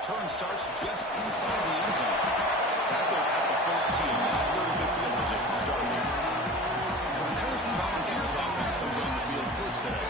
return starts just inside the end zone. Tackle at the 14. Not very good field position to start here. So the Tennessee Volunteers offense comes on the field first today.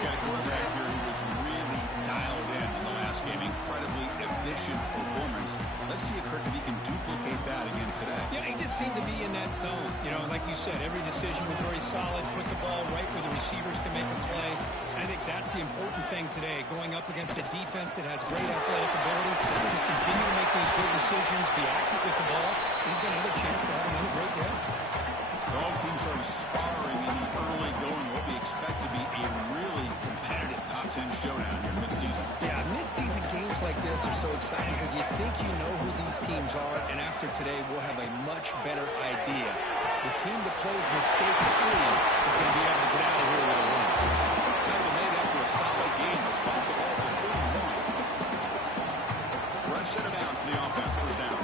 Got a quarterback here who was really dialed in the last game. Incredibly efficient performance. Let's see if he can duplicate that again today. Yeah, he just seemed to be in that zone. You know, like you said, every decision was very solid. Put the ball right where the receivers can make a play. And I think that's the important thing today. Going up against a defense that has great athletic ability. Just continue to make those good decisions. Be accurate with the ball. He's got another chance to have another great day. Both teams sort of sparring in the early going. What we expect to be a really competitive top 10 showdown here mid-season. Yeah, mid-season games like this are so exciting because you think you know who these teams are, and after today, we'll have a much better idea. The team that plays mistake-free is going to be able to get out of here with a win. Tackle made after a solid game to spot the ball for 31. Fresh set of downs to the offense, first down.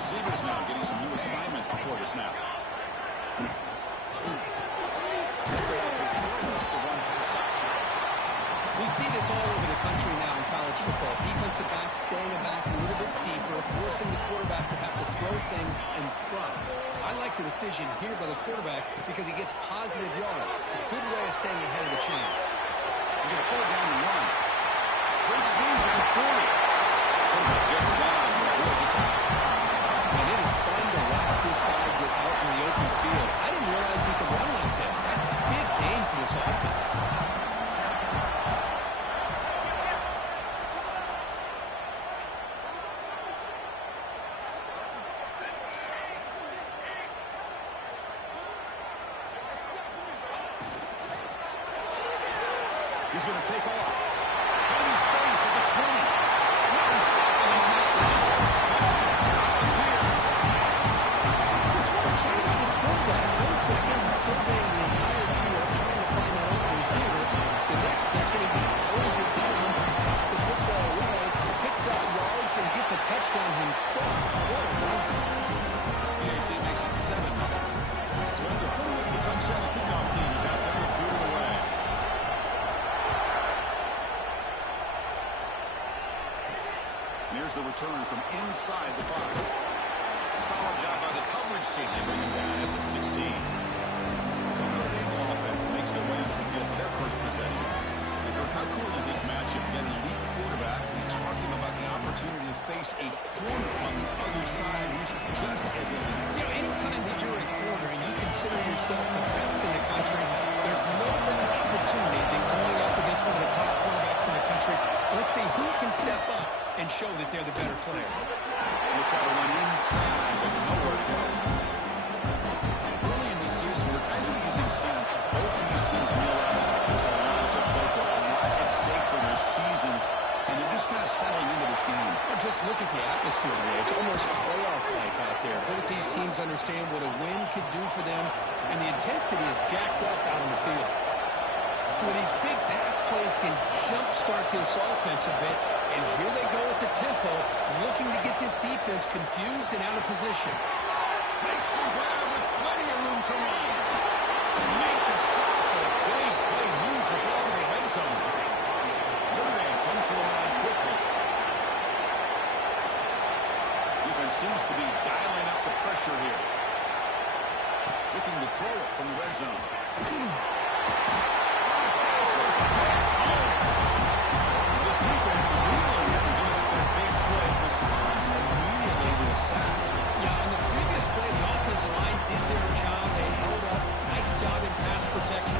Receivers now getting some new assignments before the snap. We see this all over the country now in college football. Defensive backs staying back a little bit deeper, forcing the quarterback to have to throw things in front. I like the decision here by the quarterback because he gets positive yards. It's a good way of staying ahead of the chains. He's going to pull it down and run. Great swings at the 40. Quarterback gets down. And it is fun to watch this guy get out in the open field. I didn't realize he could run like this. That's a big game for this offense. He's going to take off. Finding space at the 20. Not stopping him on that one. Touchdown, Volunteers. This one play by this quarterback. 1 second, surveying the entire field, trying to find that open receiver. The next second, he just pulls it down, takes the football away, picks up yards, and gets a touchdown himself. What a run. The AT makes it 7. So after pulling up the touchdown, the kickoff team is out there and booted away. Here's the return from inside the 5. Solid job by the coverage team. They bring him down at the 16. So Notre Dame's offense makes their way into the field for their first possession. How cool is this matchup? Get an elite quarterback. We talked to him about the opportunity to face a corner on the other side who's just as elite. You know, anytime that you're a corner and you consider yourself the best in the country, there's no better opportunity than going up against one of the top quarterbacks in the country. Let's see who can step up and show that they're the better player. We'll try to run inside, but nowhere to go. Early in the season, I think you can sense both of these teams realize there's a lot to play for, a lot at stake for their seasons, and they're just kind of settling into this game. Well, just look at the atmosphere today. It's almost playoff-like out there. Both these teams understand what a win could do for them, and the intensity is jacked up out on the field. Well, these big pass plays can jumpstart this offense a bit, and here they go at the tempo, looking to get this defense confused and out of position. Makes the grab with plenty of room to run. Make the stop. A big play moves the ball to the red zone. Notre Dame comes to the line quickly. Defense seems to be dialing up the pressure here. Looking to throw it from the red zone. This defense really didn't give up their big play. Responds immediately to the sack. Yeah, on the previous play, the offensive line did their job. They held up. Nice job in pass protection.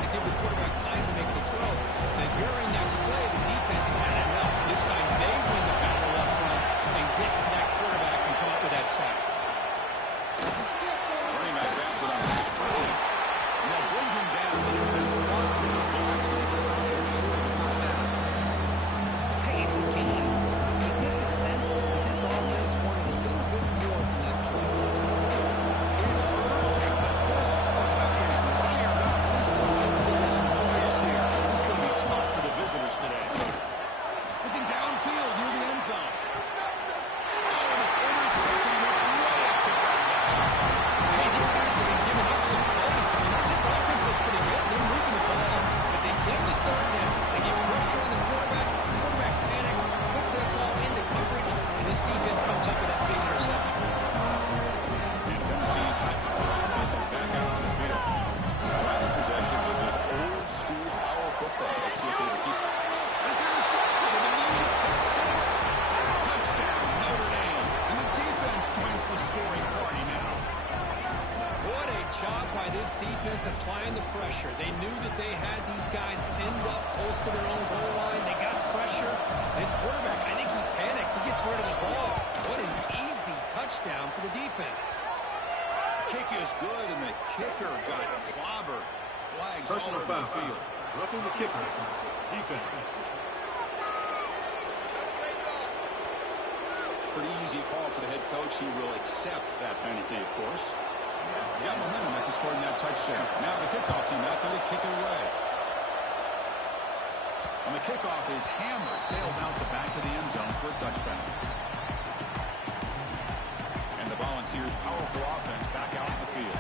defense applying the pressure. They knew that they had these guys pinned up close to their own goal line. They got pressure. This quarterback, I think he panicked. He gets rid of the ball. What an easy touchdown for the defense. Kick is good, and the kicker got clobbered. Flags all Personal over the foul. field. Roughing the kicker. Defense. Pretty easy call for the head coach. He will accept that penalty, of course. He got momentum after scoring that touchdown. Now the kickoff team out there to kick it away. And the kickoff is hammered. Sails out the back of the end zone for a touchdown. And the Volunteers' powerful offense back out in the field.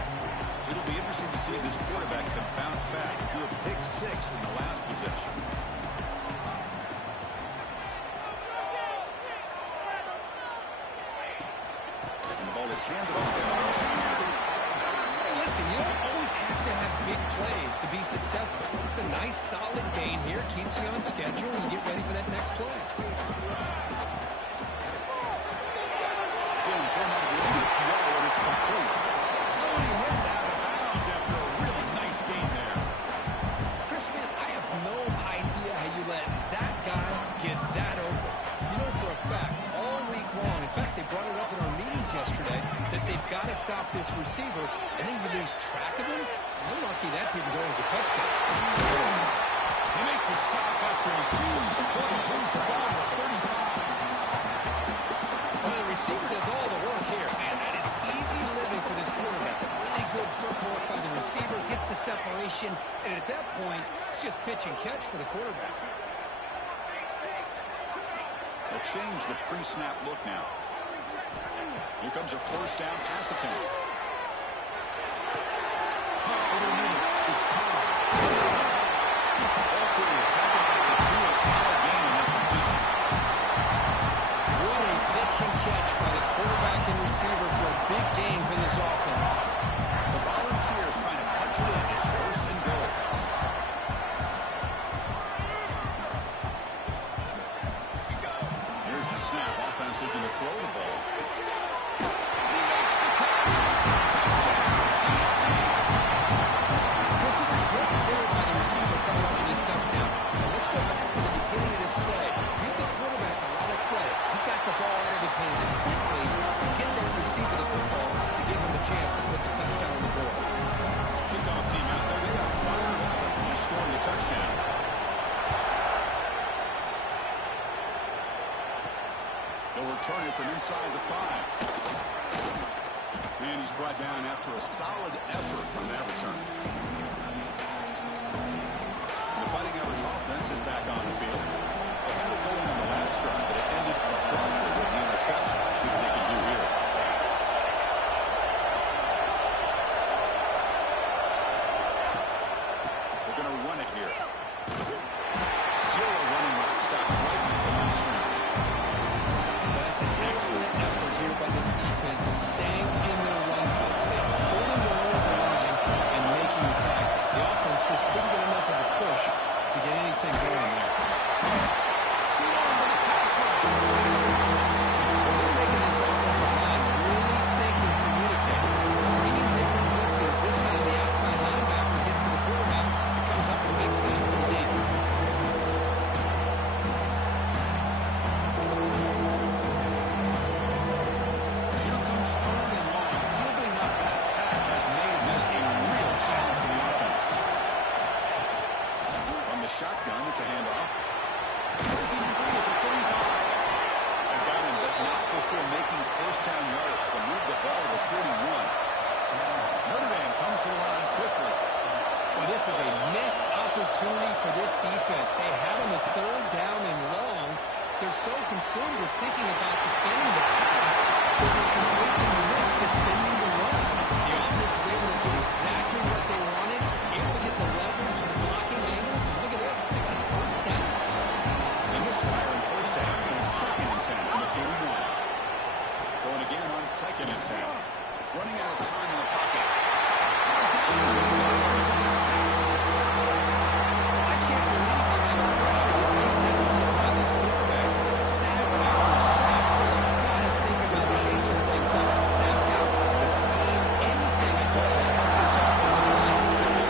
It'll be interesting to see if this quarterback can bounce back through a pick six in the last possession. And the ball is handed off by the Shotgun. Hey, listen, you don't always have to have big plays to be successful. It's a nice, solid gain here. Keeps you on schedule, and you get ready for that next play. Again, thrown out of the PO, and it's complete. Oh, he heads out of bounds after a really nice gain there. Chris, man, I have no idea how you let that guy get that open. You know for a fact, all week long, in fact, they brought it up in our meetings yesterday, that they've got to stop this receiver, and then you lose track of him. And they're lucky that didn't go as a touchdown. They make the stop after a huge play. Brings the ball to 35. Well, the receiver does all the work here. Man, that is easy living for this quarterback. Really good footwork by the receiver, gets the separation, and at that point, it's just pitch and catch for the quarterback. They'll change the pre-snap look now. Here comes a first down pass attempt. Over the middle. It's Cobb. Ball carrier tackling out the two. A solid gain in that completion. What a pitch and catch by the quarterback and receiver for a big gain for this offense. The Volunteers trying to punch it in. It's first and goal. Here's the snap. Offense looking to throw the ball. He makes the catch. Touchdown, Tennessee. This is a great play by the receiver coming up with this touchdown. Now let's go back to the beginning of this play. Give the quarterback a lot of credit. He got the ball out of his hands quickly to get that receiver the football to give him a chance to put the touchdown on the board. Kickoff team out there. They got fired up. He scored the touchdown. They'll return it from inside the 5. And he's brought down after a solid effort on that return. The Fighting Irish offense is back on the field. They had it going on the last drive, but it ended abruptly with the interception. Let's see what they can do here. They're going to run it here. Zero running route stop right at the line of scrimmage. That's an excellent effort here by this defense, staying in their run field, staying holding the line of the line and making the tackle. The offense just couldn't get enough of a push to get anything going there. See on the pass rush. They're making this offensive line really think and communicate. Bringing different blitzes. This time the outside linebacker gets to the quarterback, comes up with a big sack for the lead. Here comes third and long. Giving up that sack has made this a real challenge for the offense. From the shotgun, it's a handoff. Breaking free at the 35. They got him, but not before making first down yards. They move the ball to 41. Notre Dame comes to the line quickly. Well, this is a missed opportunity for this defense. They had him a third down and long. They're so consumed with thinking about defending the pass that they completely missed defending the run. The offense is able to do exactly what they wanted, able to get the leverage and the blocking angles. And look at this. They got a first down. They misfiring first downs on second and 10 from the 41. Going again on second and 10. Running out of time in the pocket. I can't believe the amount of pressure this defense is getting by this quarterback. Sack after sack. You've got to think about changing things up. Snap count, the scheme, anything at all to help this offensive line.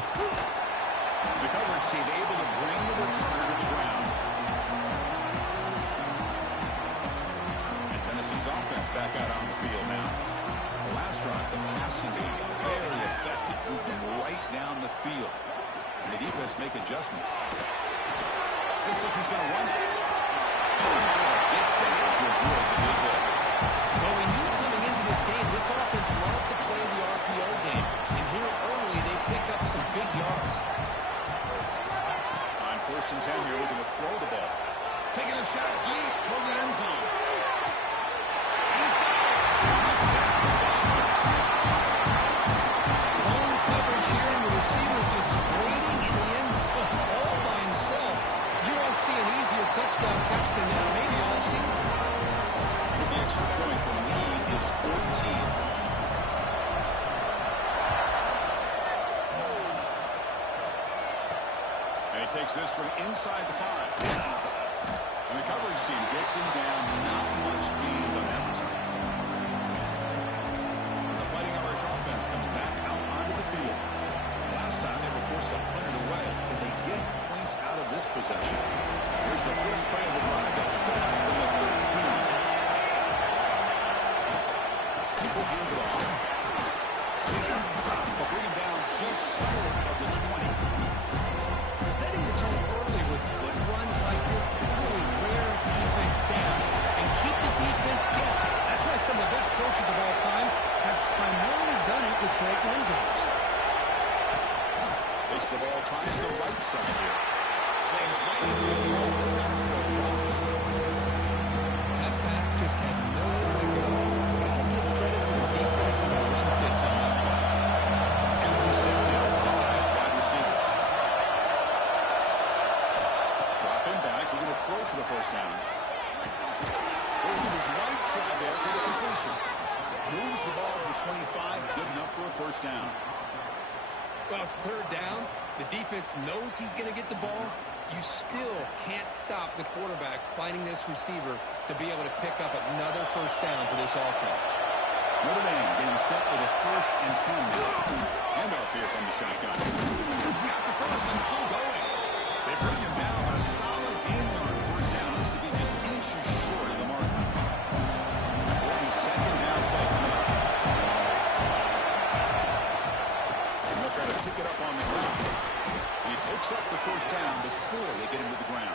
The coverage team able to bring the returner to the ground. And Tennessee's offense back out on the field now. The last drive, the passing game, very effective, moving right down the field. And the defense make adjustments. Looks like he's going to run it. Gets down to avoid the big hit. Well, we knew coming into this game, this offense loved to play the RPO game. And here early, they pick up some big yards. On 1st and 10 here, looking to throw the ball. Taking a shot deep toward the end zone. He's got it. Touchdown. Long coverage here, and the receiver's just waiting in the end zone all by himself. You won't see an easier touchdown catch than that, maybe all season. With the extra point, the lead is 14. And he takes this from inside the 5. And the coverage team gets him down. Not much gained on that return. The Fighting Irish offense comes back out onto the field. Last time they were forced to punt it away. Can they get points out of this possession? Here's the first play of the drive that's set up from the 13. People hand it off. But bring him down just short of the 20. Setting the tone early with good runs like this can really wear defense down and keep the defense guessing. That's why some of the best coaches of all time have primarily done it with great run games. Takes the ball, tries the right side here. Saves right in the roll and got it for a loss. That back just had nowhere to go. Gotta give credit to the defense and the run fits on that one. Empty set now, 5 wide receivers. Drop him back, we're going to throw for the first down. Goes to his right side there for the completion. Moves the ball to the 25, good enough for a first down. Well, it's 3rd down. The defense knows he's going to get the ball. You still can't stop the quarterback finding this receiver to be able to pick up another first down for this offense. Notre Dame getting set with a 1st and 10 now. Handoff here from the shotgun. He's got the first and still going. They bring him down on a solid game there on 1st down. Looks to be just inches short of the mark. Important 2nd down play coming up. And they'll try to pick it up on the ground. He picks up the first down before they get him to the ground.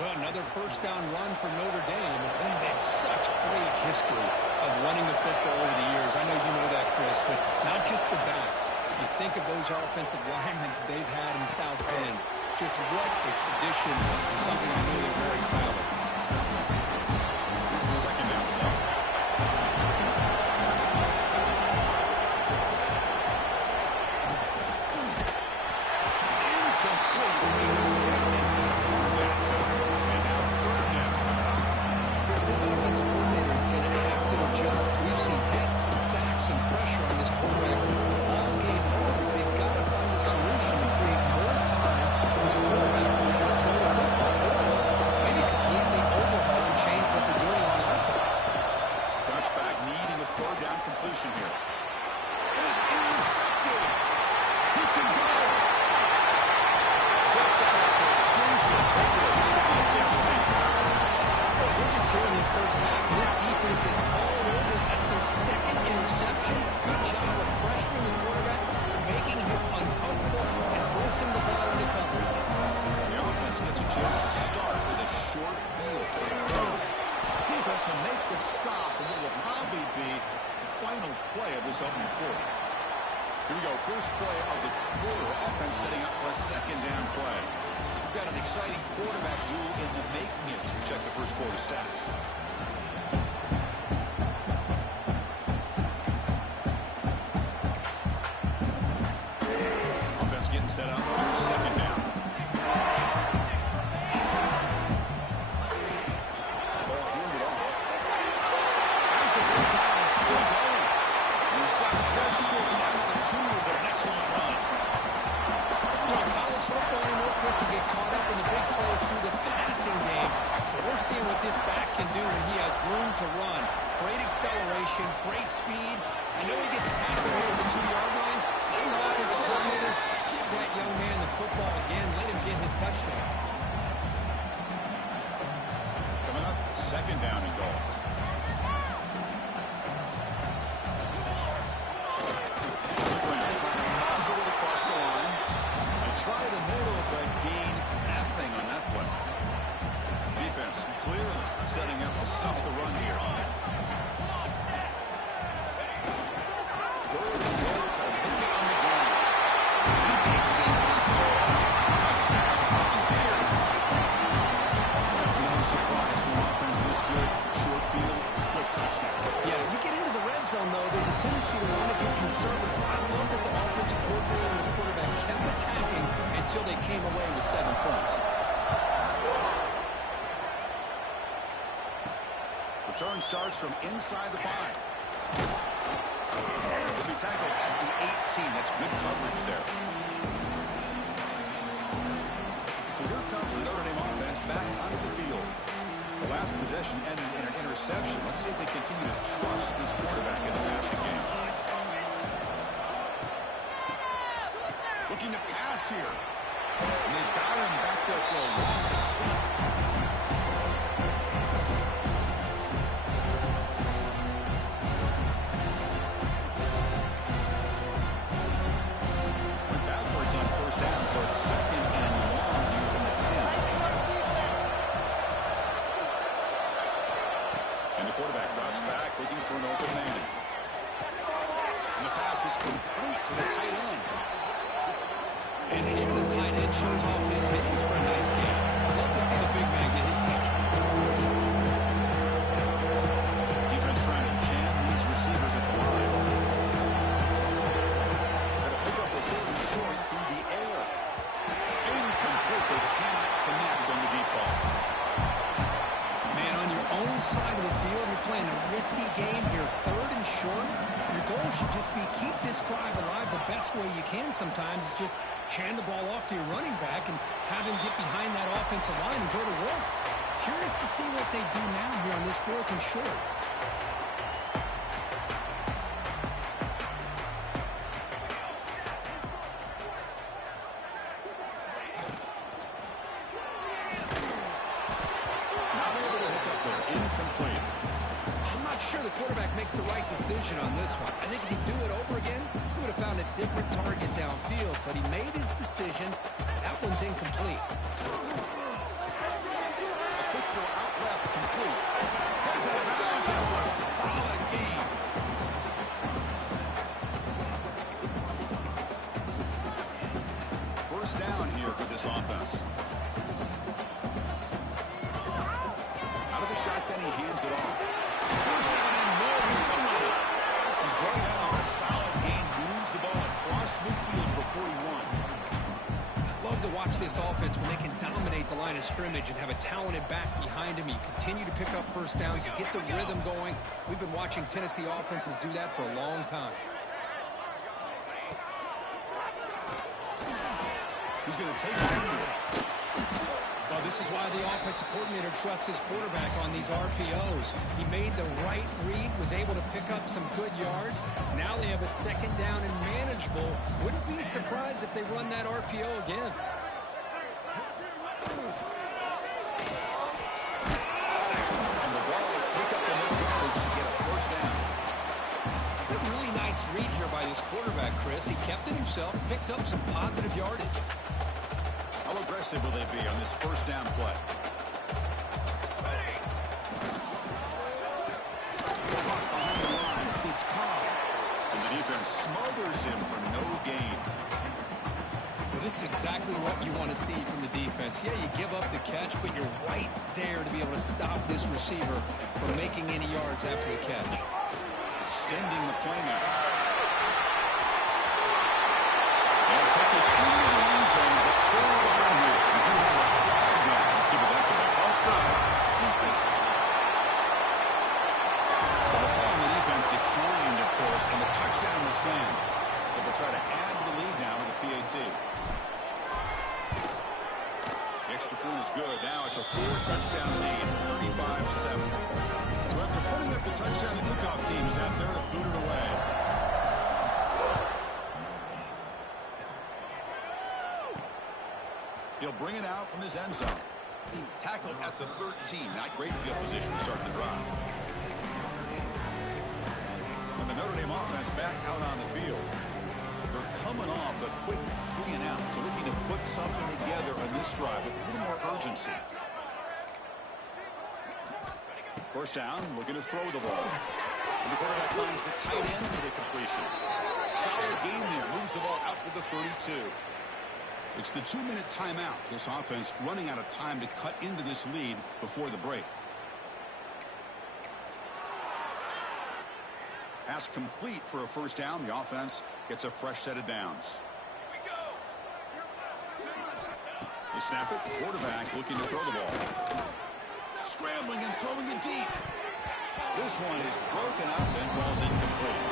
Well, another first down run for Notre Dame. Man, they have such great history of running the football over the years. I know you know that, Chris, but not just the backs. You think of those offensive linemen they've had in South Bend. Just what a tradition and something I know they're very proud of. Here's the 2nd down play. It's incomplete. He was hit as he threw that time. And now 3rd down. Chris, this offensive coordinator is going to have to adjust. We've seen hits and sacks and pressure on this quarterback all game long. They've got to find a solution to create more time for the quarterback to be able to throw the football. Maybe completely overhaul and change what they're doing on offense. Touchback needing a 3rd down completion here. It is intercepted. He can go. Steps out after a crucial takeaway. This could be a big play. We're just here in this first half, and this defense is all over. That's their 2nd interception. Good job of pressuring the quarterback, making him uncomfortable, and forcing the ball into coverage. The offense gets a chance to start with a short field. Defense will make the stop, and what will probably be the final play of this opening quarter. Here we go, first play of the quarter. Offense setting up for a 2nd down play. We've got an exciting quarterback duel in the making as we check the first quarter stats. Offense getting set up. Here's 2nd down. Ball handed off. As the first down is still going. And he stopped just short down at the 2 for an excellent run. You know, college football anymore, Chris, will get caught up in the big plays through the passing game. But we're seeing what this back can do when he has room to run. Great acceleration, great speed. I know he gets tackled here at the 2-yard line. I'm an offensive coordinator. takes it in for the score. Touchdown, Volunteers. No surprise from offense this good. Short field, quick touchdown. Yeah, you get into the red zone, though, there's a tendency to want to get conservative. I love that the offensive coordinator and the quarterback kept attacking until they came away with 7 points. Return starts from inside the 5. He'll be tackled at the 18. That's good coverage there. So here comes the Notre Dame offense back onto the field. The last possession ended in an interception. Let's see if they continue to trust this quarterback in the passing game. Looking to pass here. And they've got him back there for a loss of 8. So it's 2nd and long here from the 10. And the quarterback drops back, looking for an open man. And the pass is complete to the tight end. And here the tight end shows off his hands for a nice game. I'd love to see the big man get his touch. Defense trying to jam these receivers at the line. Going to pick up the 3rd and short through the air. Incomplete. They cannot connect on the deep ball. Man, on your own side of the field, you're playing a risky game here, 3rd and short. Your goal should just be keep this drive alive the best way you can sometimes. Is just hand the ball off to your running back and have him get behind that offensive line and go to work. Curious to see what they do now here on this 4th and short. The quarterback makes the right decision on this one. I think if he'd do it over again, he would have found a different target downfield, but he made his decision. That one's incomplete. A quick throw out left, complete. Goes out of bounds for a solid gain. First down here for this offense. Out of the shotgun, he hands it off. First down and more. He's still on it. He's brought down on a solid gain. Moves the ball across midfield to the 41. I love to watch this offense when they can dominate the line of scrimmage and have a talented back behind him. You continue to pick up first downs. You get the rhythm going. We've been watching Tennessee offenses do that for a long time. He's going to take it here. Well, this is why the offensive coordinator trusts his quarterback on these RPOs. He made the right read, was able to pick up some good yards. Now they have a 2nd down and manageable. Wouldn't be surprised if they run that RPO again. And the ball is picked up enough yardage to get a first down. That's a really nice read here by this quarterback, Chris. He kept it himself, picked up some positive yardage. How aggressive will they be on this first down play? Behind the line, it's Cobb. And the defense smothers him for no gain. Well, this is exactly what you want to see from the defense. Yeah, you give up the catch, but you're right there to be able to stop this receiver from making any yards after the catch. Extending the play now. And take this into the end zone, but hold on here. We do have a flag now. Let's see what that's about. Offside. So the call on the defense declined, of course, and the touchdown will stand. But they'll try to add to the lead now with the PAT. The extra point is good. Now it's a 4-touchdown lead, 35-7. So after putting up the touchdown, the kickoff team is out there to boot it away. He'll bring it out from his end zone. Tackled at the 13. Not great field position to start the drive. And the Notre Dame offense back out on the field. They're coming off a quick 3-and-out, so looking to put something together on this drive with a little more urgency. First down, looking to throw the ball. And the quarterback finds the tight end for the completion. Solid gain there. Moves the ball out to the 32. It's the 2-minute timeout. This offense running out of time to cut into this lead before the break. Pass complete for a first down. The offense gets a fresh set of downs. They snap it. Quarterback looking to throw the ball. Scrambling and throwing it deep. This one is broken up and ball's incomplete.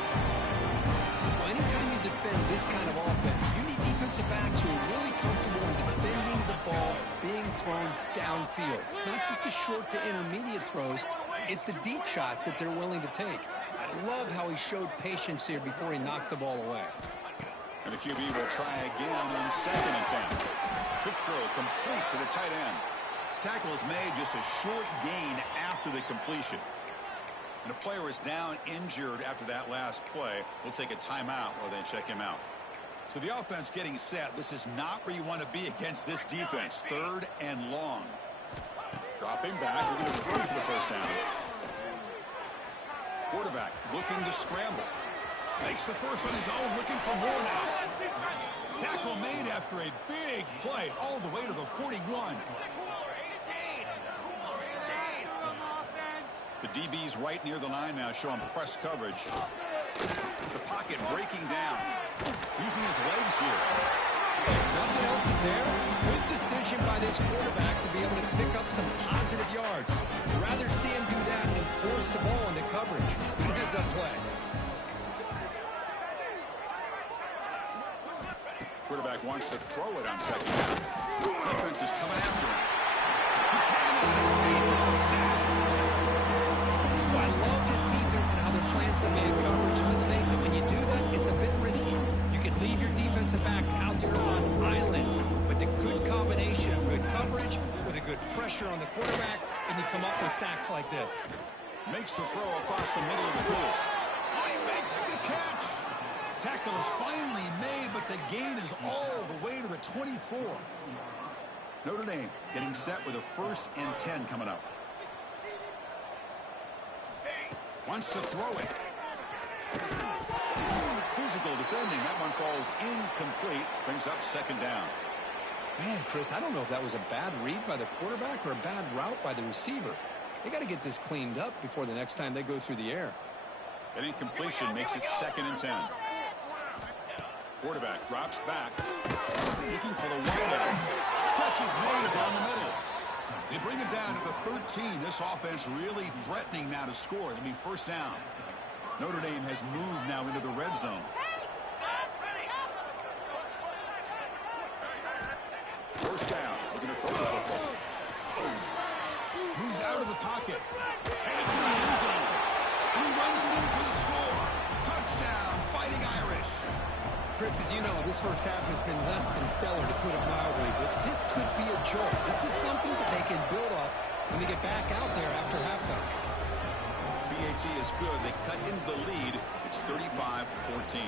Well, anytime you defend this kind of offense, you need defensive backs who are really comfortable in defending the ball being thrown downfield. It's not just the short to intermediate throws. It's the deep shots that they're willing to take. I love how he showed patience here before he knocked the ball away. And the QB will try again on second attempt. Quick throw complete to the tight end. Tackle is made, just a short gain after the completion. And a player is down injured after that last play. We'll take a timeout while they check him out. So the offense getting set. This is not where you want to be against this defense. 3rd and long. Dropping back. We're going to throw for the first down. Quarterback looking to scramble. Makes the first on his own, looking for more now. Tackle made after a big play all the way to the 41. The DB's right near the line now, showing press coverage. The pocket breaking down. Using his legs here. If nothing else is there, good decision by this quarterback to be able to pick up some positive yards. I'd rather see him do that than force the ball into coverage. Good heads-up play. Quarterback wants to throw it on second down. Defense is coming after him. It's a sack. I love this defense and how they're playing some man coverage. Let's face it, when you do that, it's a bit risky. You can leave your defensive backs out there on islands, but the good combination of good coverage with a good pressure on the quarterback, and you come up with sacks like this. Makes the throw across the middle of the field. He makes the catch. Tackle is finally made, but the gain is all the way to the 24. Notre Dame getting set with a 1st and 10 coming up. Wants to throw it. Physical defending. That one falls incomplete. Brings up second down. Man, Chris, I don't know if that was a bad read by the quarterback or a bad route by the receiver. They got to get this cleaned up before the next time they go through the air. An incompletion makes it 2nd and 10. Quarterback drops back. Looking for the wideout. Catch is made down the middle. They bring it down to the 13. This offense really threatening now to score. It'll be first down. Notre Dame has moved now into the red zone. First down. Looking to throw the football. Moves out of the pocket. Headed for the end zone. And he runs it in for the score. Touchdown, Fighting Irish. Chris, as you know, this first half has been less than stellar, to put it mildly, but this could be a jolt. This is something that they can build off when they get back out there after halftime. PAT is good. They cut into the lead. It's 35-14.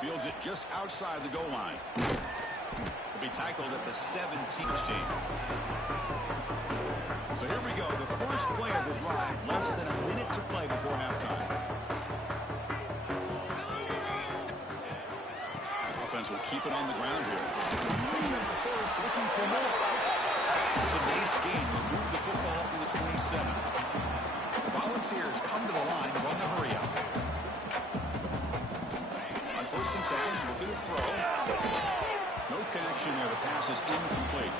Fields it just outside the goal line. He'll be tackled at the 17th team. So here we go, the first play of the drive, less than a minute to play before halftime. Offense will keep it on the ground here. Picks up the first, looking for more. It's a nice game. We'll move the football to the 27. The Volunteers come to the line to run the hurry up. On 1st and 10, looking to throw. No connection there. The pass is incomplete.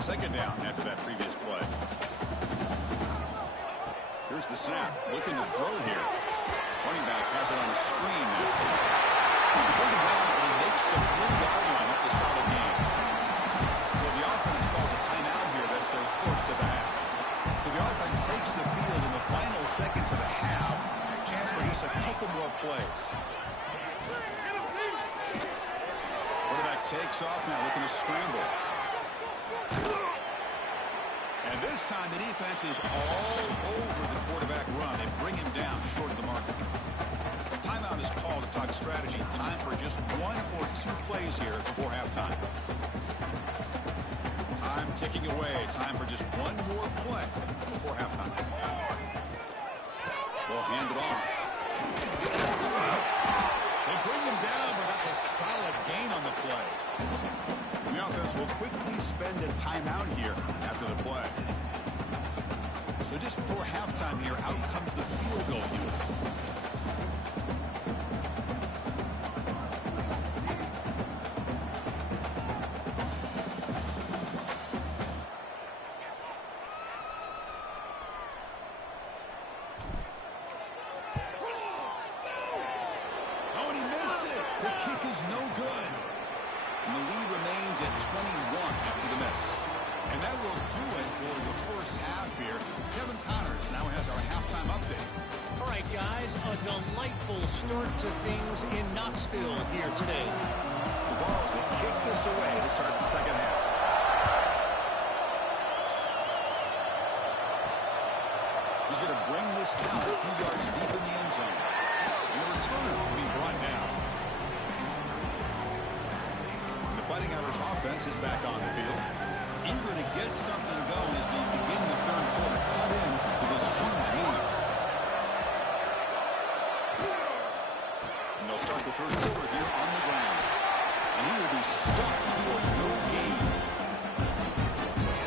Second down after that previous play. Here's the snap. Looking to throw here. Running back has it on a screen now. Holding down, and he makes the 3-yard line. That's a solid game. So the offense calls a timeout here. That's their first of the half. So the offense takes the field in the final seconds of the half. Chance for just a couple more plays. Quarterback takes off now, looking to scramble. And this time the defense is all over the quarterback run. They bring him down short of the marker. Timeout is called to talk strategy. Time for just 1 or 2 plays here before halftime. Time ticking away. Time for just one more play before halftime. They'll hand it off. They bring him down, but that's a solid gain on the play. The offense will quickly spend a timeout here after the play. So just before halftime here, out comes the field goal unit. Start to things in Knoxville here today. The Vols will kick this away to start the second half. He's going to bring this down a few yards deep in the end zone. And the returner will be brought down. The Fighting Irish offense is back on the field. Eager to get something going as they begin the third quarter. Cut in with this huge lead. They'll start the third quarter here on the ground. And he will be stuffed for no gain.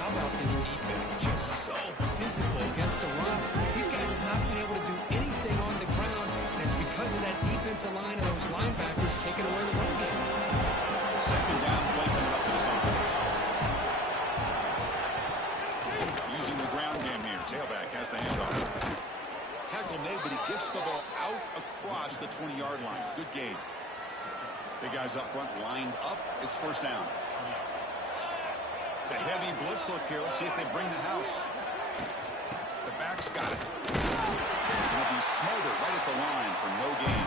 How about this defense? Just so physical against the run. These guys have not been able to do anything on the ground, and it's because of that defensive line and those linebackers taking away the run game. Second down play coming up for this offense. Using the ground game here. Tailback has the handoff. Tackle made, but he gets the ball out across the 20-yard line. Good gain. Big guys up front lined up. It's first down. It's a heavy blitz look here. Let's see if they bring the house. The back's got it. It's going to be smothered right at the line for no gain.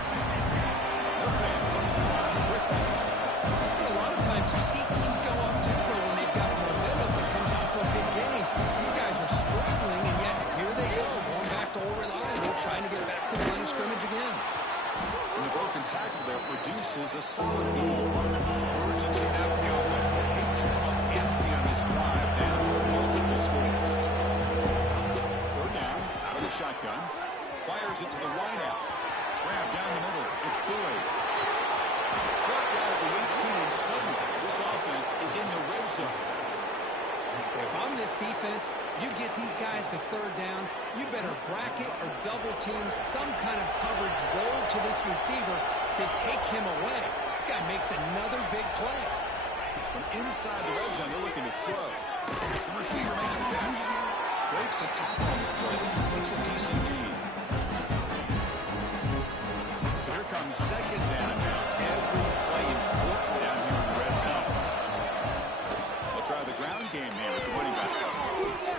Notre Dame comes to the line quickly. A lot of times you see teams go up tempo when they've got momentum that comes after a big game. These guys are struggling, and yet here they go, going back to old reliable, trying to get back to the line of scrimmage again. And the broken tackle there produces a solid gain. Urgency now for the offense that hates to come up empty on this drive down multiple scores. Third down, out of the shotgun. Fires it to the wideout. Grab down the middle. It's Boyd. Brought down at the 18, and suddenly this offense is in the red zone. If I'm this defense, you get these guys to third down, you better bracket or double team some kind of coverage roll to this receiver to take him away. This guy makes another big play. From inside the red zone, they're looking to throw. The receiver makes the catch. Breaks a tackle on the play. Makes a decent gain. So here comes second down now. Every play important down here in the red zone. They'll try the ground game here with the running back.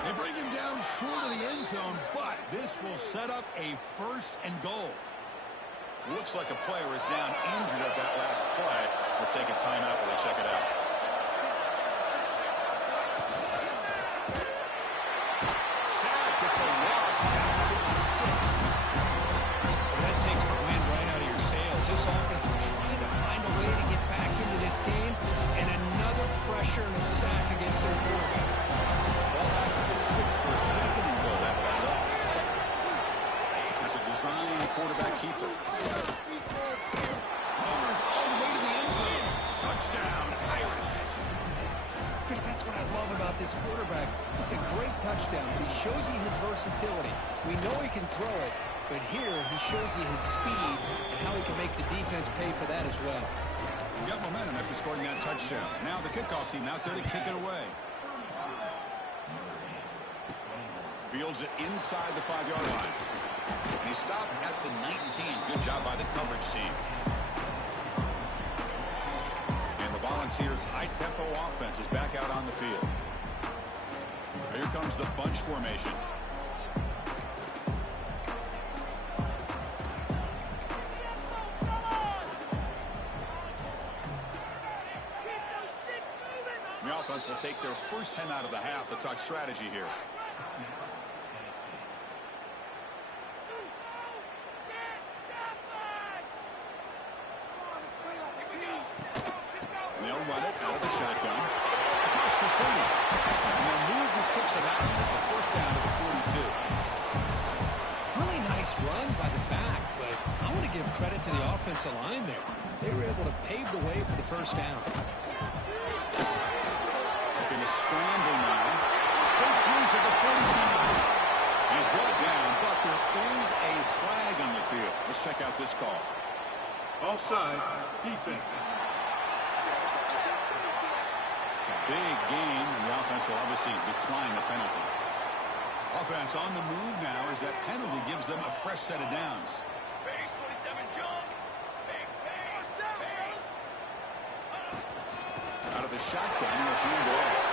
They bring him down short of the end zone, but this will set up a first and goal. Looks like a player is down injured at that last play. We'll take a timeout while they check it out. Sacked. It's a loss back to the 6. Well, that takes the wind right out of your sails. This offense is trying to find a way to get back into this game, and another pressure and a sack against their quarterback. Ball back to the 6 for a second and goal after that loss. That's a design quarterback keeper. Rovers all the way to the end zone. Touchdown, Irish. Chris, that's what I love about this quarterback. It's a great touchdown, but he shows you his versatility. We know he can throw it, but here he shows you his speed and how he can make the defense pay for that as well. He got momentum after scoring that touchdown. Now the kickoff team out there to kick it away. Fields it inside the 5-yard line. And he stopped at the 19. Good job by the coverage team. And the Volunteers' high-tempo offense is back out on the field. Here comes the bunch formation. The offense will take their first 10 out of the half to talk strategy here. They'll run it out of the shotgun. Across the 30. And they'll move the 6 of that. It's a first down to the 42. Really nice run by the back, but I want to give credit to the offensive line there. They were able to pave the way for the first down. Looking to scramble now. Breaks loose at the 45. He's brought down, but there is a flag on the field. Let's check out this call. Offside, defense. Big gain, and the offense will obviously decline the penalty. Offense on the move now as that penalty gives them a fresh set of downs. Out of the shotgun, he'll hand it off.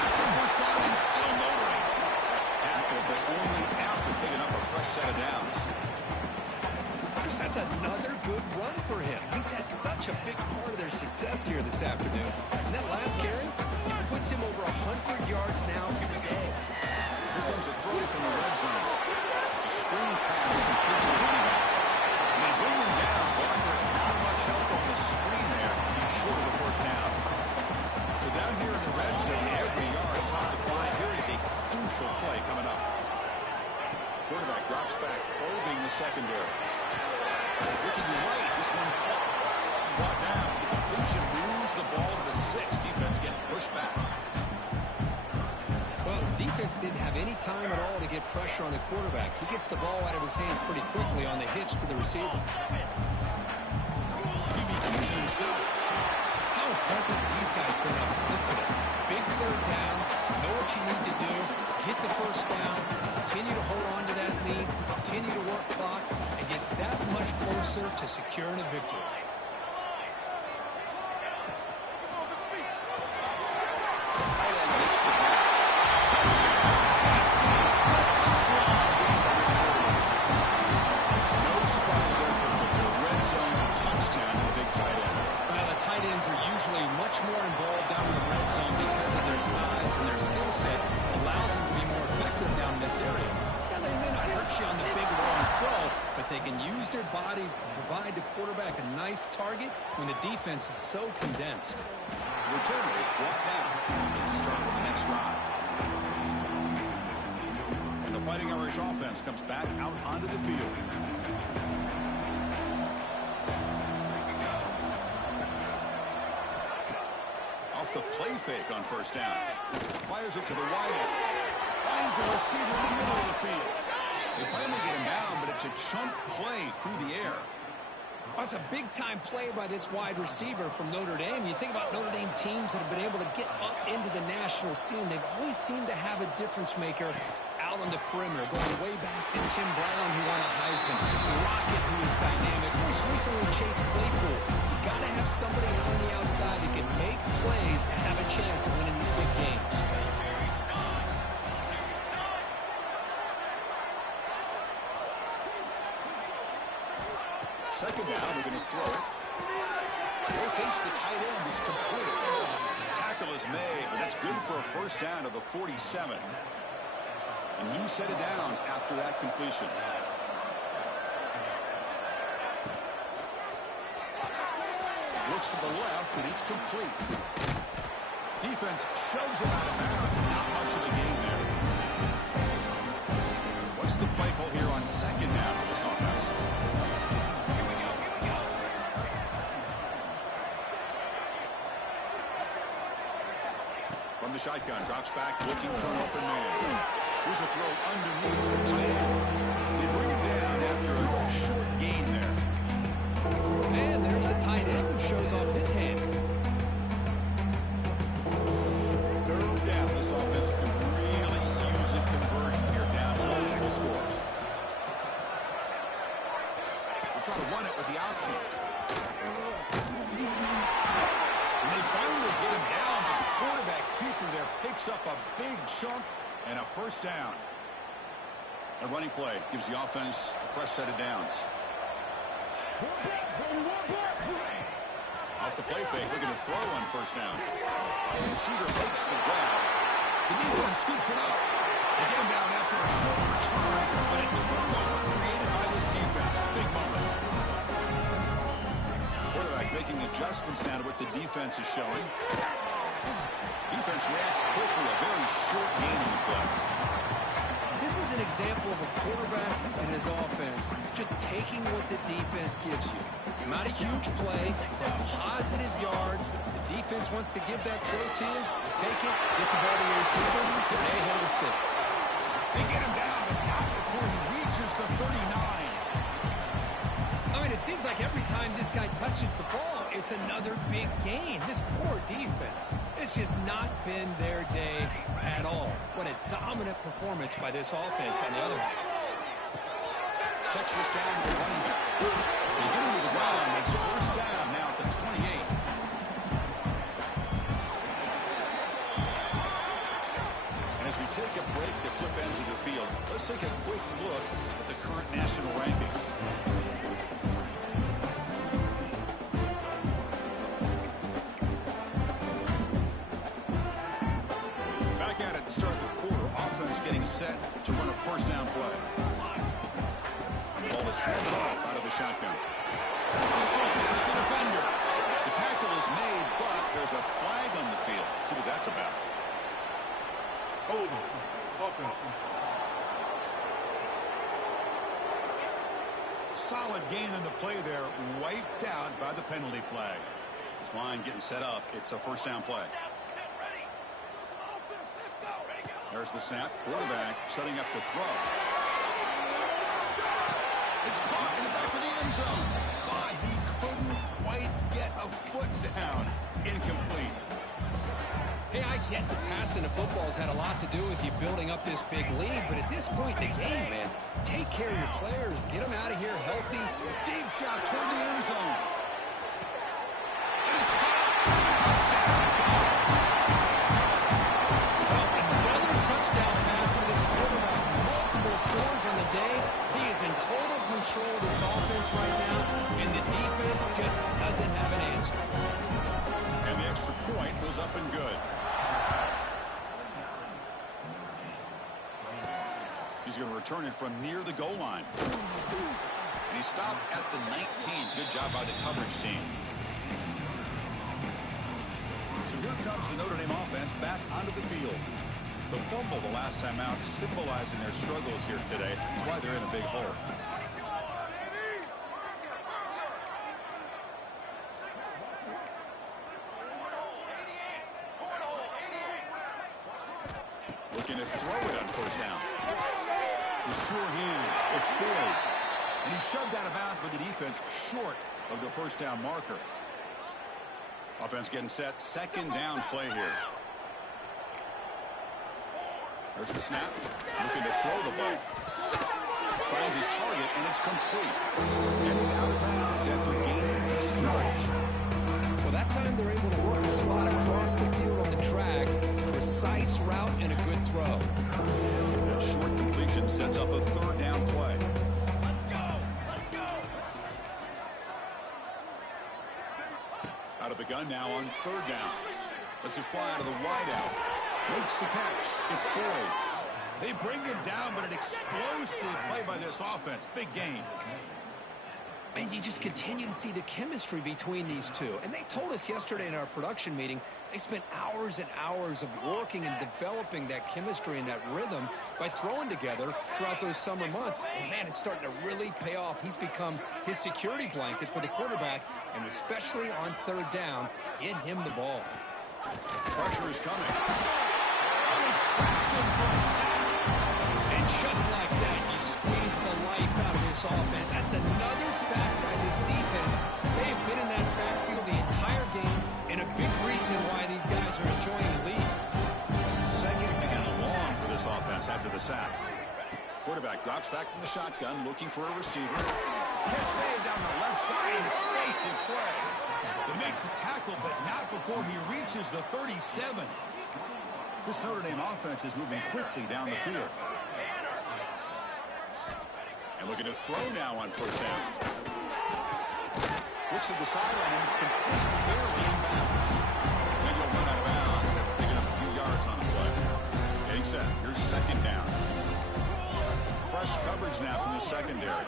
After first down and still motoring. Tackle, but only after picking up a fresh set of downs. That's another good run for him. He's had such a big part of their success here this afternoon. And that last carry, it puts him over 100 yards now for the day. Here comes a throw from the red zone. It's a screen pass complete to the running back. And they bring him down. Walker's not much help on the screen there. He's short of the first down. So down here in the red zone, every yard top to 5. Here is a crucial play coming up. Quarterback drops back, holding the secondary. Looking right, this one caught. Brought down. The completion moves the ball to the 6. Defense getting pushed back. Well, the defense didn't have any time at all to get pressure on the quarterback. He gets the ball out of his hands pretty quickly on the hitch to the receiver. He becomes himself. How impressive these guys been up front today. Big third down. Know what you need to do. Get the first down. Continue to hold on to that lead. Continue to work clock. And get that much closer to securing a victory. Neyland makes the play. Touchdown, Tennessee. Strong game by this quarterback. No surprise there, but it's a red zone touchdown to the big tight end. Well, the tight ends are usually much more involved down in the red zone because of their size and their skill set. Allows them to be more effective down in this area. Yeah, they may not hurt you on the big long throw, but they can use their bodies to provide the quarterback a nice target when the defense is so condensed. The returner is brought down. Gets a start with the next drive. And the Fighting Irish offense comes back out onto the field. Off the play fake on first down. Fires it to the wide end. Finds a receiver in the middle of the field. They finally get him down, but it's a chunk play through the air. That's a big-time play by this wide receiver from Notre Dame. You think about Notre Dame teams that have been able to get up into the national scene. They've always seemed to have a difference maker out on the perimeter, going way back to Tim Brown, who won a Heisman, Rocket, who is dynamic, most recently Chase Claypool. You got to have somebody on the outside who can make plays to have a chance of winning these big games. Second down, we're going to throw it. Locates the tight end. It's complete. Tackle is made, but that's good for a first down to the 47. A new set of downs after that completion. Looks to the left, and it's complete. Defense shoves it out of bounds. Not much of a gain there. What's the play call here on second down for this offense? From the shotgun, drops back, looking for an open man. Here's a throw underneath the tight end. They bring him down after a short gain there. And there's the tight end who shows off his hands. Third down. This offense could really use a conversion here down multiple scores. We'll try to run it with the option. And they finally get him down, but the quarterback keeper there picks up a big chunk and a first down. A running play gives the offense a fresh set of downs. Off the play fake, looking to throw on first down. The receiver makes the grab. The defense scoops it up. They get him down after a short return, but a turnover created by this defense. Big moment. Quarterback making adjustments now to what the defense is showing. Defense reacts quickly. A very short gain in the play. This is an example of a quarterback and his offense just taking what the defense gives you. Not a huge play, but positive yards. The defense wants to give that throw to you. You take it, get the ball to your receiver, stay ahead of the sticks. They get him down, but not before he reaches the 39. I mean, it seems like every time this guy touches the ball, it's another big gain. This poor defense, it's just not been their day at all. What a dominant performance by this offense on the other hand. Checks this down to the running back. They get him to the ground. Makes first down now at the 28. And as we take a break to flip ends of the field, let's take a quick look at the current national rankings. Back at it to start the quarter. Offense getting set to run a first down play. Ball is handed off out of the shotgun. Whistles past the defender. The tackle is made, but there's a flag on the field. Let's see what that's about. Hold on. Offense. Solid gain in the play there, wiped out by the penalty flag. This line getting set up. It's a first down play. There's the snap. Quarterback setting up the throw. It's caught in the back of the end zone. But he couldn't quite get a foot down. Incomplete. Hey, I get the passing of football has had a lot to do with you building up this big lead, but at this point in the game, man, take care of your players. Get them out of here healthy. Deep shot toward the end zone. And it's caught. Touchdown. Well, another touchdown pass for this quarterback. Multiple scores on the day. He is in total control of this offense right now, and the defense just doesn't have an answer. And the extra point was up and good. He's going to return it from near the goal line. And he stopped at the 19. Good job by the coverage team. So here comes the Notre Dame offense back onto the field. The fumble the last time out symbolizing their struggles here today. That's why they're in a big hole. Looking to throw it on first down. The sure hands. It's Boyd. And he's shoved out of bounds by the defense short of the first down marker. Offense getting set. Second down play here. There's the snap. Looking to throw the ball. Finds his target, and it's complete. And he's out of bounds after gaining decent yardage. Well, that time they're able to work the slot across the field on the track. Precise route and a good throw. That short completion sets up a third down play. Out of the gun now on third down. Lets it fly out of the wideout. Makes the catch. It's Boyd. They bring him down, but an explosive play by this offense. Big gain. And you just continue to see the chemistry between these two. And they told us yesterday in our production meeting, they spent hours and hours of working and developing that chemistry and that rhythm by throwing together throughout those summer months. And, man, it's starting to really pay off. He's become his security blanket for the quarterback, and especially on third down, get him the ball. Pressure is coming. And just like that, you squeeze the life out of this offense. That's another sack by this defense. They've been in that backfield the entire game, and a big reason why these guys are enjoying the lead. Second and long for this offense after the sack. Quarterback drops back from the shotgun, looking for a receiver. Catch made down the left side, an explosive play. They make the tackle, but not before he reaches the 37. This Notre Dame offense is moving quickly down the field. And looking to throw now on first down. Looks at the sideline, and it's complete, barely in bounds. Then he'll run out of bounds after picking up a few yards on the play. Getting set. Here's second down. Press coverage now from the secondary.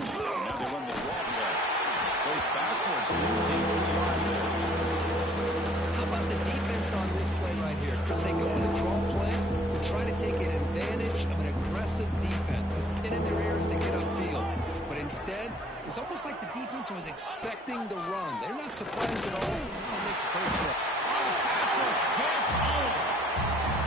Now they run the draw play. Goes backwards, losing 4 yards there. How about the defense on this play right here? Chris, they go with a draw play to try to take an advantage of an aggressive defense. It's pin in their ears to get upfield. But instead, it's almost like the defense was expecting the run. They're not surprised at all. They make a great throw. Oh, the pass rush gets home.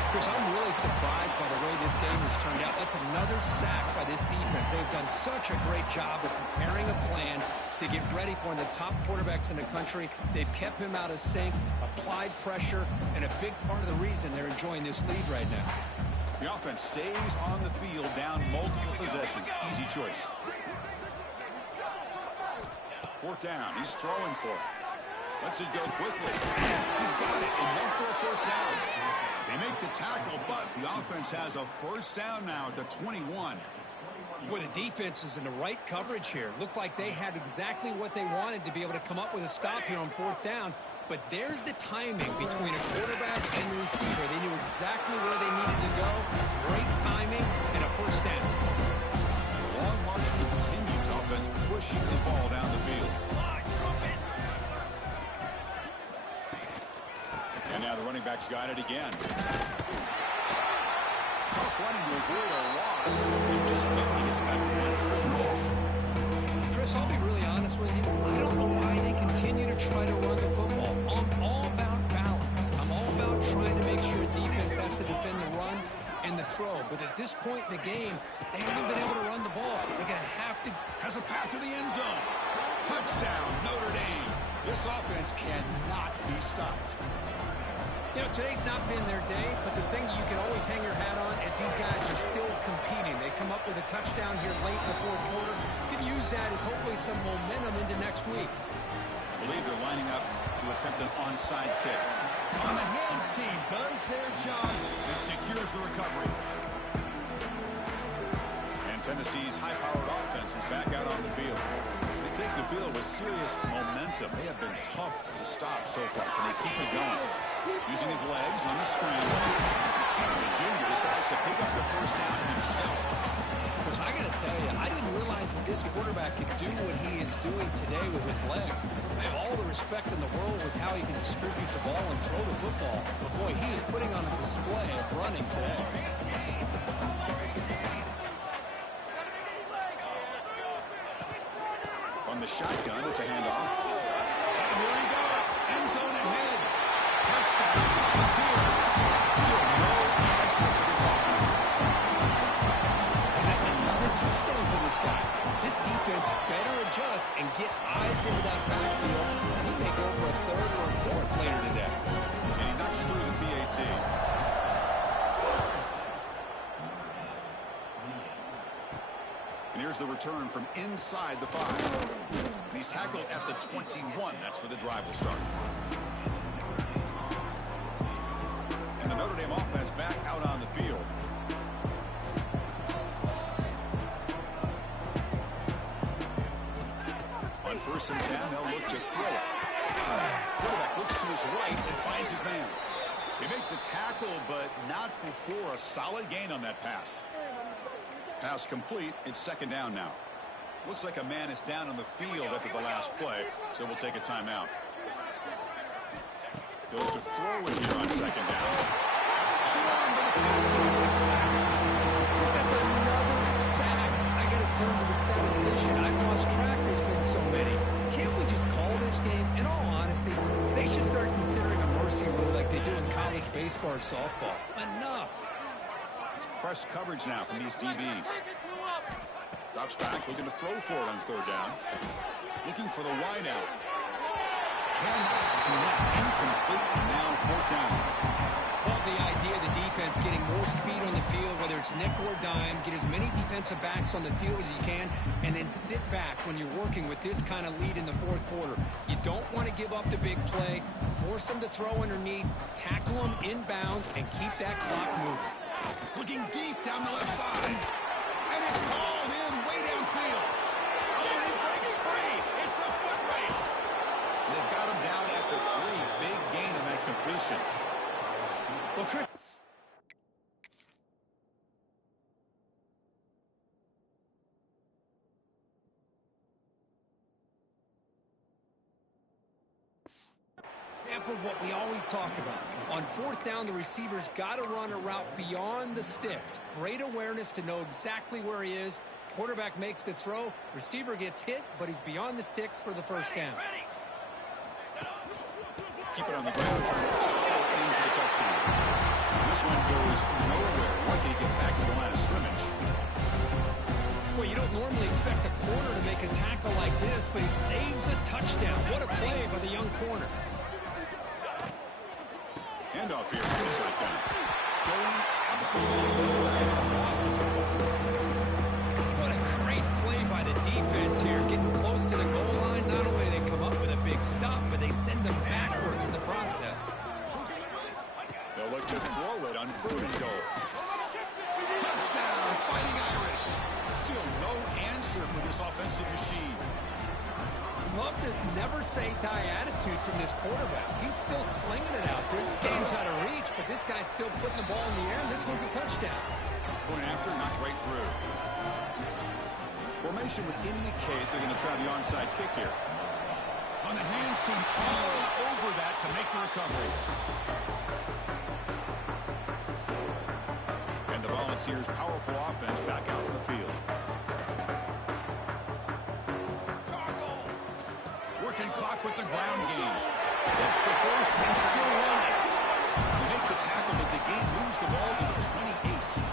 Chris, I'm really surprised by the way this game has turned out. That's another sack by this defense. They've done such a great job of preparing a plan to get ready for one of the top quarterbacks in the country. They've kept him out of sync, applied pressure, and a big part of the reason they're enjoying this lead right now. The offense stays on the field down multiple possessions. Easy choice. Fourth down. He's throwing for it. Lets it go quickly. He's got it. Enough for a first down. They make the tackle, but the offense has a first down now at the 21. Boy, the defense is in the right coverage here. Looked like they had exactly what they wanted to be able to come up with a stop here on fourth down. But there's the timing between a quarterback and the receiver. They knew exactly where they needed to go. Great timing and a first down. Long march continues. Offense pushing the ball down the field. And now the running back's got it again. Tough running to avoid a loss. And just making his back to Chris, I'll be really honest with you. I don't know why they continue to try to run the football. I'm all about balance. I'm all about trying to make sure defense has to defend the run and the throw. But at this point in the game, they haven't been able to run the ball. They're going to have to. Has a path to the end zone. Touchdown, Notre Dame. This offense cannot be stopped. You know, today's not been their day, but the thing you can always hang your hat on is these guys are still competing. They come up with a touchdown here late in the fourth quarter. You can use that as hopefully some momentum into next week. I believe they're lining up to attempt an onside kick. On the hands team does their job and secures the recovery. And Tennessee's high-powered offense is back out on the field. They take the field with serious momentum. They have been tough to stop so far. Can they keep it going? Using his legs on the scramble. The junior decides to pick up the first down himself. Because I got to tell you, I didn't realize that this quarterback could do what he is doing today with his legs. I have all the respect in the world with how he can distribute the ball and throw the football. But boy, he is putting on a display of running today. On the shotgun, it's a handoff. And here we go. End zone ahead. Touchdown. Volunteers. Still no answer for this offense. And that's another touchdown for this guy. This defense better adjust and get eyes into that backfield. He may go for a third or a fourth later today. And he knocks through the PAT. And here's the return from inside the 5. And he's tackled at the 21. That's where the drive will start. And the Notre Dame offense back out on the field. On 1st and 10, they'll look to throw it. Quarterback looks to his right and finds his man. They make the tackle, but not before a solid gain on that pass. Pass complete. It's 2nd down now. Looks like a man is down on the field after the last play, so we'll take a timeout. He'll look to throw it here on 2nd down. That's another sack. I got to turn to the statistician. I've lost track. There's been so many. Can't we just call this game? In all honesty, they should start considering a mercy rule like they do in college baseball or softball. Enough. It's press coverage now from these DBs. Drops back, looking to throw for it on 3rd down. Looking for the wide out. Cannot connect. Incomplete, and now 4th down. Well, the idea of the defense getting more speed on the field, whether it's nickel or dime, get as many defensive backs on the field as you can, and then sit back when you're working with this kind of lead in the 4th quarter. You don't want to give up the big play, force them to throw underneath, tackle them inbounds, and keep that clock moving. Looking deep down the left side. And it's hauled in way downfield. Oh, and he breaks free. It's a foot race. They've got him down at the 3. Big gain in that completion. Well, Chris. example of what we always talk about. On fourth down, the receiver's got to run a route beyond the sticks. Great awareness to know exactly where he is. Quarterback makes the throw. Receiver gets hit, but he's beyond the sticks for the first down. Keep it on the ground, trying to aim for the touchdown. This one goes nowhere. Lucky to get back to the line of scrimmage. Well, you don't normally expect a corner to make a tackle like this, but he saves a touchdown. What a play by the young corner. Handoff here for the shotgun. Going absolutely nowhere. Awesome. What a great play by the defense here. Getting close to the goal line. Not only they come up with a big stop, but they send them backwards in the process. They'll look to throw it on 3rd and goal. Touchdown, Fighting Irish. Still no answer for this offensive machine. Love this never-say-die attitude from this quarterback. He's still slinging it out there. This game's out of reach, but this guy's still putting the ball in the air, and this one's a touchdown. Point after, knocked right through. Formation would indicate they're going to try the onside kick here. On the hands team, all over that to make the recovery. And the Volunteers' powerful offense back out in the field. Working clock with the ground game. That's the first and still running. They make the tackle, but the game moves the ball to the 28.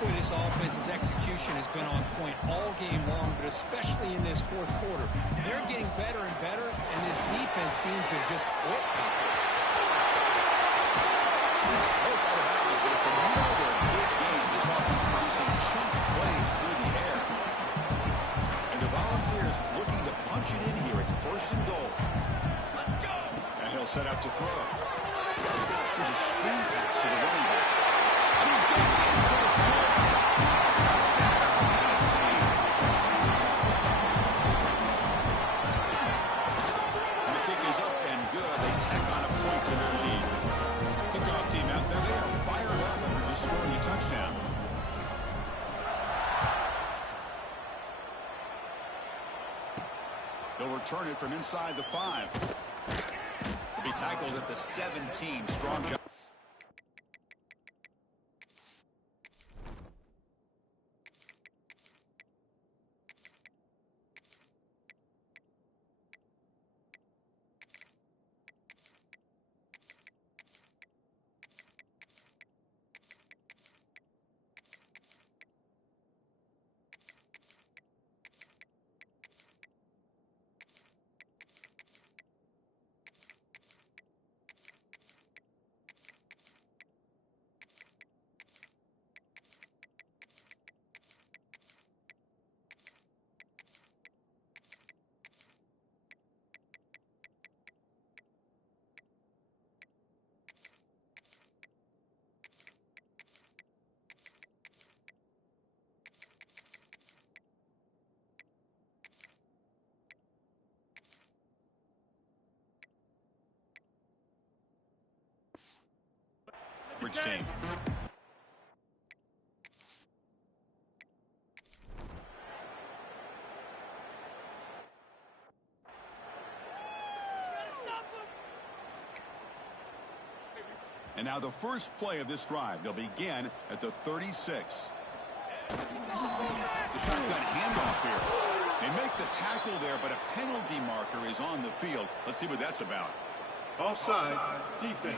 Boy, this offense's execution has been on point all game long, but especially in this fourth quarter. They're getting better and better, and this defense seems to have just quit out there. But it's another big game. This offense producing chunk plays through the air. And the Volunteers looking to punch it in here. It's 1st and goal. Let's go. And he'll set up to throw. Here's a screen pass to the running back. And he gets in for the score. Touchdown, Tennessee. And the kick is up and good. They tack on a point to their lead. Kickoff team out there. They are fired up after just scoring a touchdown. They'll return it from inside the 5. They'll be tackled at the 17. Strong job. Team. And now the first play of this drive. They'll begin at the 36. The shotgun handoff here. They make the tackle there, but a penalty marker is on the field. Let's see what that's about. Offside, defense.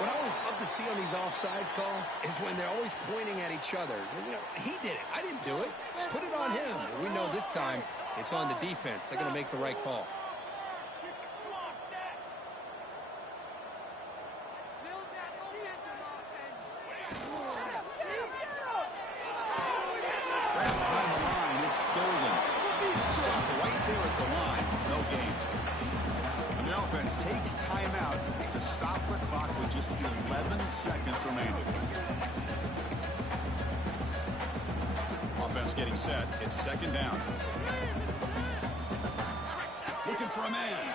What I always love to see on these offsides call is when they're always pointing at each other. You know, he did it. I didn't do it. Put it on him. We know this time it's on the defense. They're going to make the right call. Behind the line, it's stolen. Stop right there at the line. No gain. And the offense takes timeout to stop the clock with just 11 seconds remaining. Offense getting set. It's 2nd down. Looking for a man.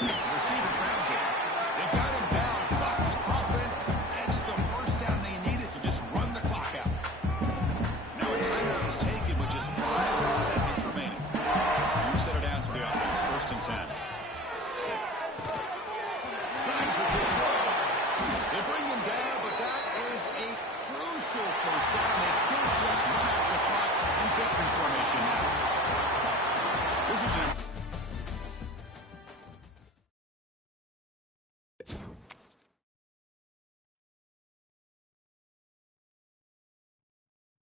The receiver grabs it. They've got him down. But the offense gets the first down they needed to just run the clock out. Now a timeout is taken with just 5 seconds remaining. He's a good throw. They bring him down, but that is a crucial first down. They could just run out the clock in veteran formation now.